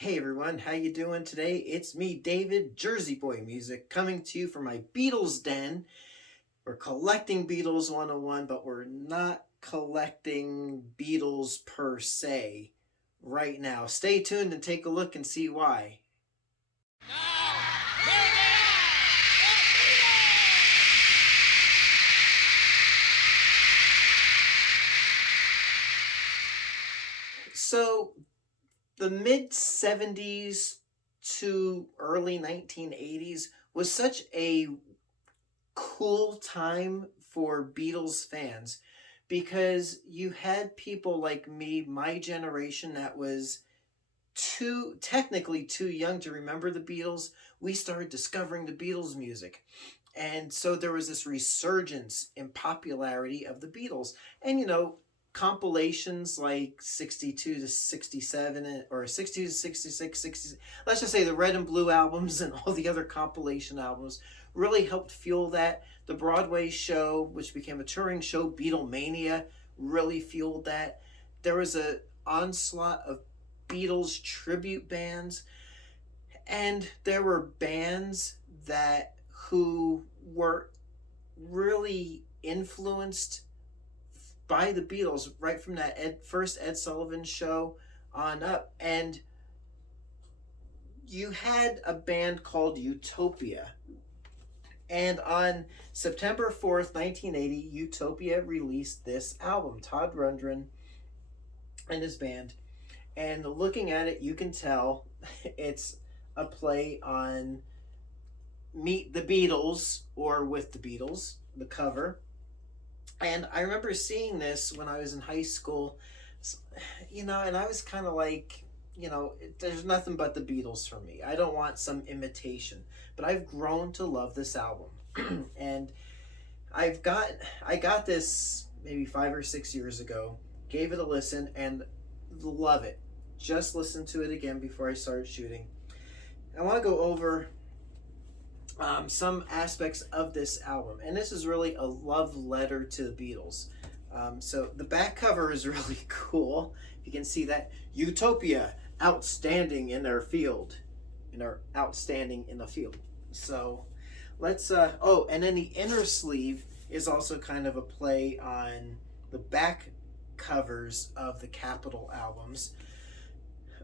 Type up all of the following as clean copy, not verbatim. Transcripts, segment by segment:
Hey everyone, how you doing today? It's me, David, Jersey Boy Music, coming to you from my Beatles den. We're collecting Beatles 101, but we're not collecting Beatles per se right now. Stay tuned and take a look and see why. So, the mid 70s to early 1980s was such a cool time for Beatles fans because you had people like me, my generation, that was technically too young to remember the Beatles. We started discovering the Beatles music. And so there was this resurgence in popularity of the Beatles. And compilations like 62 to 67 or 60 to 66, 60, let's just say the Red and Blue albums and all the other compilation albums really helped fuel that. The Broadway show, which became a touring show, Beatlemania, really fueled that. There was a onslaught of Beatles tribute bands, and there were bands that who were really influenced by the Beatles right from that first Ed Sullivan show on up. And you had a band called Utopia. And on September 4th, 1980, Utopia released this album, Todd Rundgren and his band. And looking at it, you can tell it's a play on Meet the Beatles or With the Beatles, the cover. And I remember seeing this when I was in high school, and I was kind of like, there's nothing but the Beatles for me. I don't want some imitation. But I've grown to love this album. And I got this maybe 5 or 6 years ago, gave it a listen, and love it. Just listened to it again before I started shooting. I want to go over some aspects of this album, and this is really a love letter to the Beatles. So the back cover is really cool. You can see that Utopia, outstanding in their field, outstanding in the field. So let's and then the inner sleeve is also kind of a play on the back covers of the Capitol albums,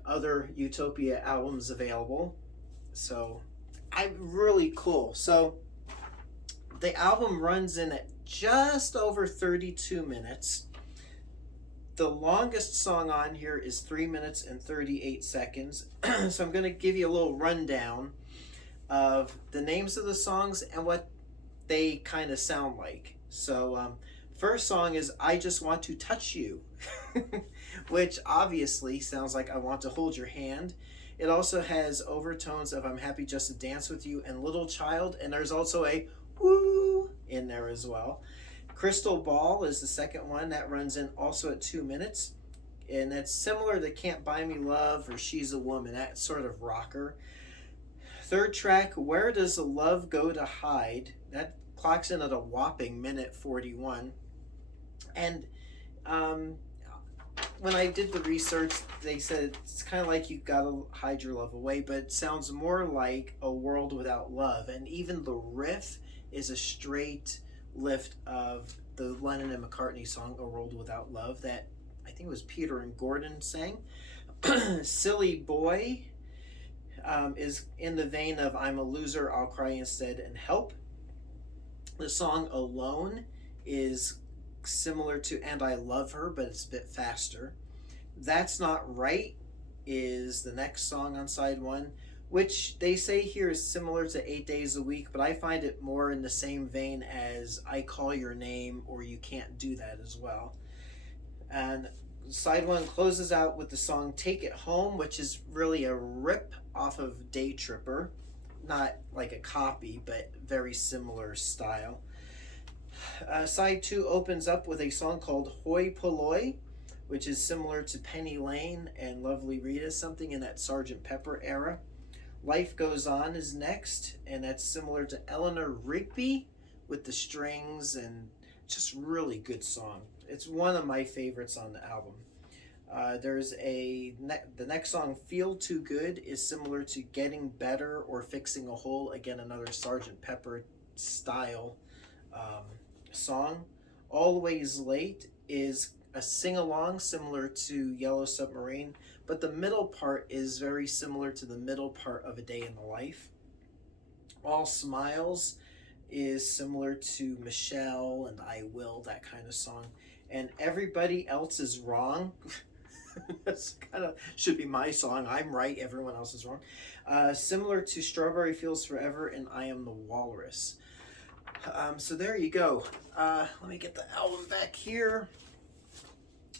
other Utopia albums available. So I'm really cool. So the album runs in at just over 32 minutes. The longest song on here is 3 minutes and 38 seconds. So I'm going to give you a little rundown of the names of the songs and what they kind of sound like. So first song is I Just Want to Touch You, which obviously sounds like I Want to Hold Your Hand. It also has overtones of I'm Happy Just to Dance With You and Little Child, and there's also a woo in there as well. Crystal Ball is the second one. That runs in also at 2 minutes, and that's similar to Can't Buy Me Love or She's a Woman, that sort of rocker. Third track, Where Does the Love Go to Hide? That clocks in at a whopping minute 41. And when I did the research, they said it's kind of like you gotta hide your love away, but it sounds more like A World Without Love. And even the riff is a straight lift of the Lennon and McCartney song A World Without Love that I think it was Peter and Gordon sang. Silly Boy is in the vein of I'm a Loser, I'll Cry Instead, and Help. The song Alone is similar to And I Love Her, but it's a bit faster. That's Not Right is the next song on side one, which they say here is similar to 8 Days a Week, but I find it more in the same vein as I Call Your Name or You Can't Do That as well. And side one closes out with the song Take It Home, which is really a rip off of Day Tripper. Not like a copy, but very similar style. Side two opens up with a song called Hoi Polloi, which is similar to Penny Lane and Lovely Rita, something in that Sgt. Pepper era. Life Goes On is next, and that's similar to Eleanor Rigby with the strings, and just really good song. It's one of my favorites on the album. The next song, "Feel Too Good," is similar to "Getting Better" or "Fixing a Hole." Again, another Sergeant Pepper style um, song. "Always Late" is a sing along similar to "Yellow Submarine," but the middle part is very similar to the middle part of "A Day in the Life." "All Smiles" is similar to "Michelle" and "I Will," that kind of song. And "Everybody Else Is Wrong" that's kind of should be my song. I'm right, everyone else is wrong. Similar to "Strawberry Fields Forever" and "I Am the Walrus." So there you go. Let me get the album back here.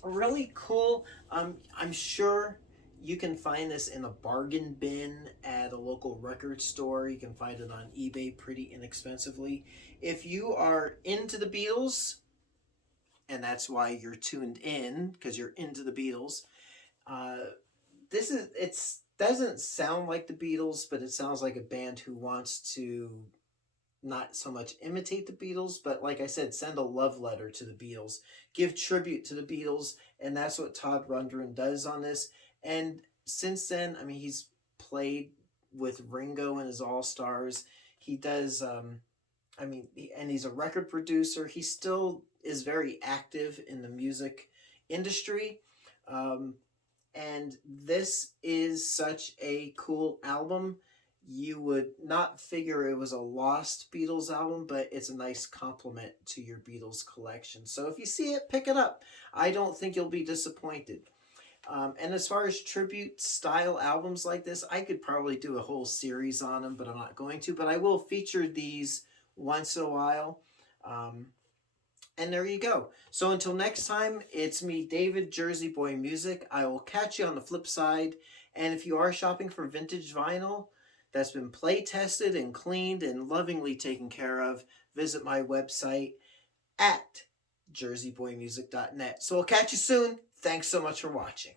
Really cool. I'm sure you can find this in a bargain bin at a local record store. You can find it on eBay pretty inexpensively. If you are into the Beatles, and that's why you're tuned in, because you're into the Beatles, uh, it's doesn't sound like the Beatles, but it sounds like a band who wants to not so much imitate the Beatles, but like I said, send a love letter to the Beatles, give tribute to the Beatles, and that's what Todd Rundgren does on this. And since then, I mean, he's played with Ringo and his All Stars. He does. And he's a record producer. He still is very active in the music industry. Um, and this is such a cool album. You would not figure it was a lost Beatles album, but it's a nice compliment to your Beatles collection. So if you see it, pick it up. I don't think you'll be disappointed. And as far as tribute style albums like this, I could probably do a whole series on them, but I'm not going to. But I will feature these once in a while. Um, and there you go. So until next time, it's me, David, Jersey Boy Music. I will catch you on the flip side. And if you are shopping for vintage vinyl that's been play tested and cleaned and lovingly taken care of, visit my website at jerseyboymusic.net. So I'll catch you soon. Thanks so much for watching.